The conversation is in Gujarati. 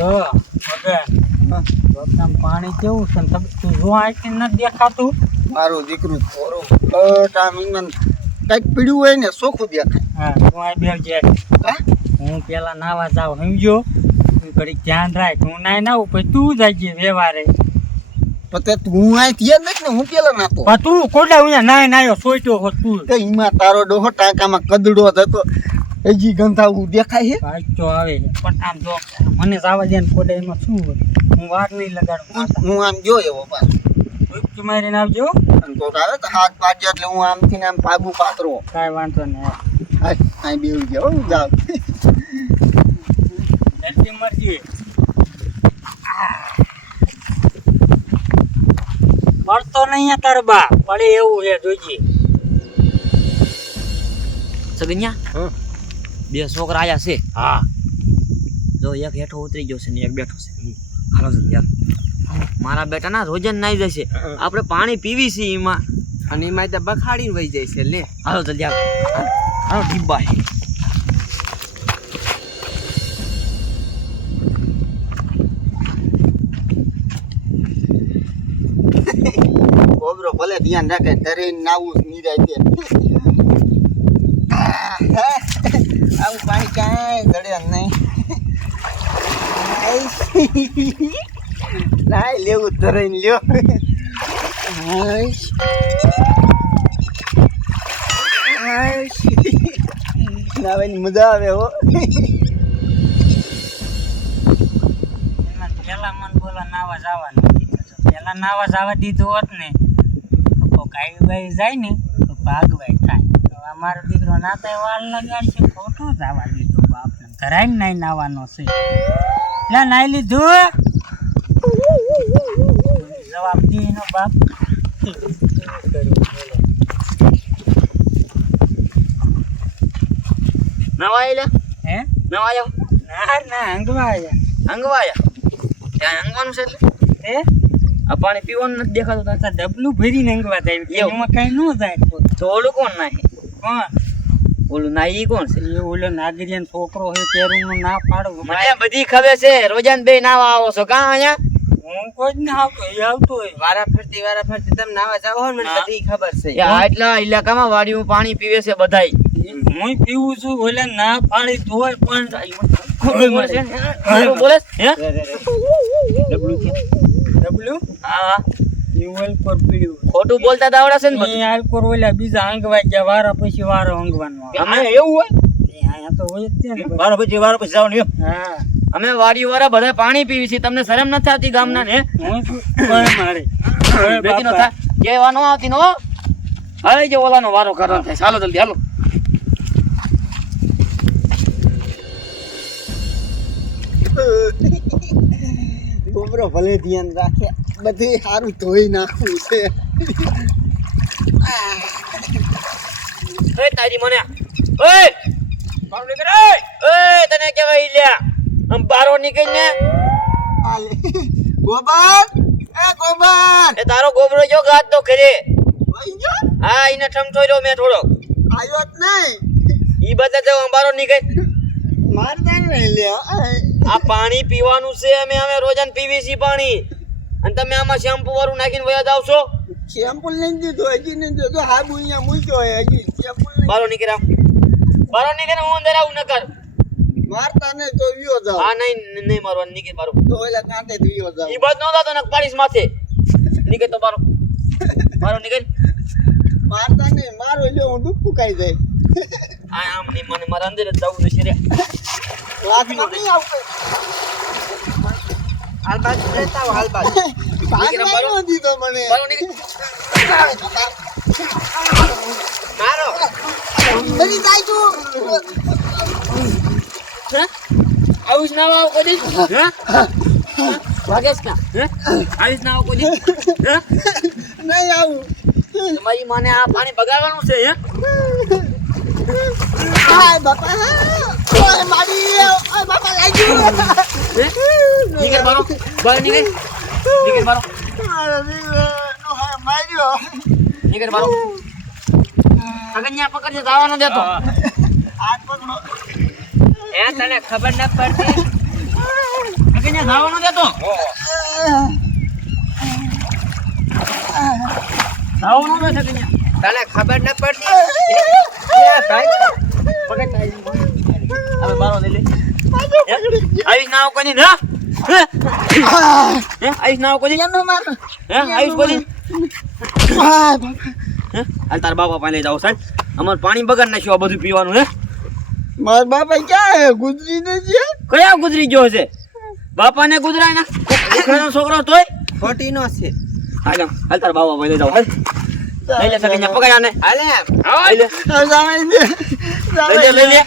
જો મગન પાણી કેવું છે તું જો આખી નથી દેખાતું મારું દીકરું થોડું ટાઈમિંગ કઈક પીડ્યું હોય ને ચોખ્ખું દેખાય. હા તું આ બેસજે. હું પેલા નાવા જાવ સમજો તું ઘડીક ધ્યાન રાખ હું નાઈ નાવું પછી તું જાય વ્યવહારે પછી હું આ થયા નથી ને હું પેલા નાતો પણ તું કોડા અહીંયા નાય નાયો સોચ્યો હોત તું એમાં તારો ડોહો ટાંકામાં કદડો થતો હજી ગંધાવું દેખાય છે. પાછો આવે પણ આમ જો મને જવા દે ને કોડા એમાં શું હોય હું વાર નહીં લગાડું હું આમ જોયો એવો પાછો મારીને આવજો અને કોક આવે તો હાથ પાડજો એટલે હું આમથી ને આમ પાગું પાતરો કાંઈ વાંધો નહીં અહીં બેસી જાઓ હું જાઉં જલ્દી મરજી પડતો નહીં તાર બા પડે એવું છે જોઈજી સગન્યા બે છોકરા આયા છે. હા જો એક હેઠો ઉતરી ગયો છે ને એક બેઠો છે. હાલો જલ્દી હાલો. મારા બેટા ના રોજન નાઈ જશે આપણે પાણી પીવી છે એમાં અને એમાં તો બખાડીને વહી જાય છે. લે હાલો જલ્દી હાલો. હાલો ડીબ્બા છે. કોબરો ભલે ધ્યાન રાખે ધરીને નાવું નિરાય છે. આવું પાણી કાંઈ જડે નહીં. નાય લેવું ધરાઈને લ્યો. નાવાની મજા આવે હો. પેલા મન બોલા નાવા જવાનું પેલા નાવા જવા દીધું હોત ને તો કાઈ બાઈ જાય ને તો ભાગવાય થાય તો અમારો દીકરો નાતા વાળ લગાડશે ખોટો જવા દીધો બાપને ધરાઈને નાઈ નાવાનો છે લે નાઈ લીધું જવાબ દે એનો બાપ નવાયેલા હે નવાયો ના અંગવાયા અંગવાયા ત્યાં અંગવાનું છે એટલે હે આ પાણી પીવાનું નથી દેખાતું તાર. આ ડબલું ભરીને અંગવા જાય એમાં કઈ ન જાય તો ઓલું કોણ નાખે કોણ ઓલું ના ઈ કોણ છે એ ઓલો નાગરિયન છોકરો છે તેરું ના પાડવું મને બધી ખબર છે. રોજાન બે નાવા આવો છો કાં અહીંયા હું કોઈ જ ના આવતો એ આવતો હોય વારા ફરતી તમે નાવા જાવ હો ને મને બધી ખબર છે. આટલા ઇલાકામાં વાડીમાં પાણી પીવે છે બધાય. હું પીવું છું ઓલે ના પાણી ધોય પણ બોલે હે ડબલું હા એ ઓલ પર પીડ્યું ખોટું બોલતા આવડે છે ને બધું. એ આલકોર ઓલા બીજા અંગવાઈ ગયા વારા પછી વારો અંગવાનો અમે એવું હોય અહીંયા તો હોય જ છે ને વારો પછી જવાનું. હા અમે વાડી વાળા બધા પાણી પીવી છીએ. તમને શરમ નથી આવતી ગામના ને હું શું કોઈ મારે બેટીનો થાય કેવા નો આવતી નો હવે જે ઓલાનો વારો કરવાનો થાય. ચાલો જલ્દી હાલો. કોબરો ભલે ધ્યાન રાખે બધું સારું ધોઈ નાખવું છે. એ તારી મને ઓય બારો નીકળ ઓય તને કેવાય લ્યા આમ બારો નીકળ ને ગોબર એ તારો ગોબરો જો ગાત તો કરે વઈ ગયો હા એને ઠમઠોર્યો મેં થોડો આવ્યો જ નહીં. ઈ બધા તો આમ બારો નીકળ. મારતા નહીં લે આ પાણી પીવાનું છે. અમે રોજાન પીવી છીએ પાણી અને તમે આમાં શેમ્પુ વાળું નાખીને વયા જાવ છો. શેમ્પૂ લઈને દીધો હજી નહીં દીધો હાબુ અહીંયા મૂક્યો હોય હજી શેમ્પૂ બારો નીકળ હું અંદર આવું ન કર. મારતા નહીં તો વિયો જાવ હા નહીં મારવાનું નીકળ બારો. તો ઓલા કાંટે જ વિયો જાવ. ઈ બાદ નો દાતો ને પાડીશ માથે નીકળ તો બારો નીકળ. મારતા નહીં મારો લ્યો હું ડૂબકું કાઈ જાય. આમ નહીં મને મારા અંદર જ જવું છે રે. વાતમાં નહીં આવતું. હાલ બાજુ રહેતા હો, હાલ બાજુ. ભાગવા ન દીધો મને. બારો નીકળ. મારો બધી જાય તું. આવીશ ના આવો કોઈ દી ભાગેશ કા આવીશ ના આવો કોઈ દી નહીં આવું. તમારી માને આ પાણી બગાડવાનું છે હે હાય બાપા ઓય મારી ઓય બાપા લાગ્યું. નીકળ બારો નીકળ બારો મારો દીકરો નો હાય માર્યો. નીકળ બારો અગન્યા પકડજે દાવા ન દેતો. હાથ પકડો. એ તને ખબર ન પડતી સકીને જાવા ન દેતો જાવ ન દે સકીને તને ખબર ન પડતી એ ભાઈ પકડ હવે બારો લઈ લે આવીશ નાવ કોની ના આવીશ નાવ કોની એનો મારો આવીશ કોની આ બાપા હાલ તાર બાપા પાસે લઈ જાવ સાહેબ અમાર પાણી બગાડ નાખ્યું આ બધું પીવાનું હે મારા બાપા ક્યાં હે ગુજરી ને છે કયા ગુજરી ગયો છે બાપાને ગુજરાય ના ઘરનો છોકરો તોય ખોટી નો છે હાલ હાલ તાર બાપા પાસે લઈ જાવ હાલ લઈ લે સકીને પકડ આને હાલે લઈ લે જાવાઈ દે લઈ લે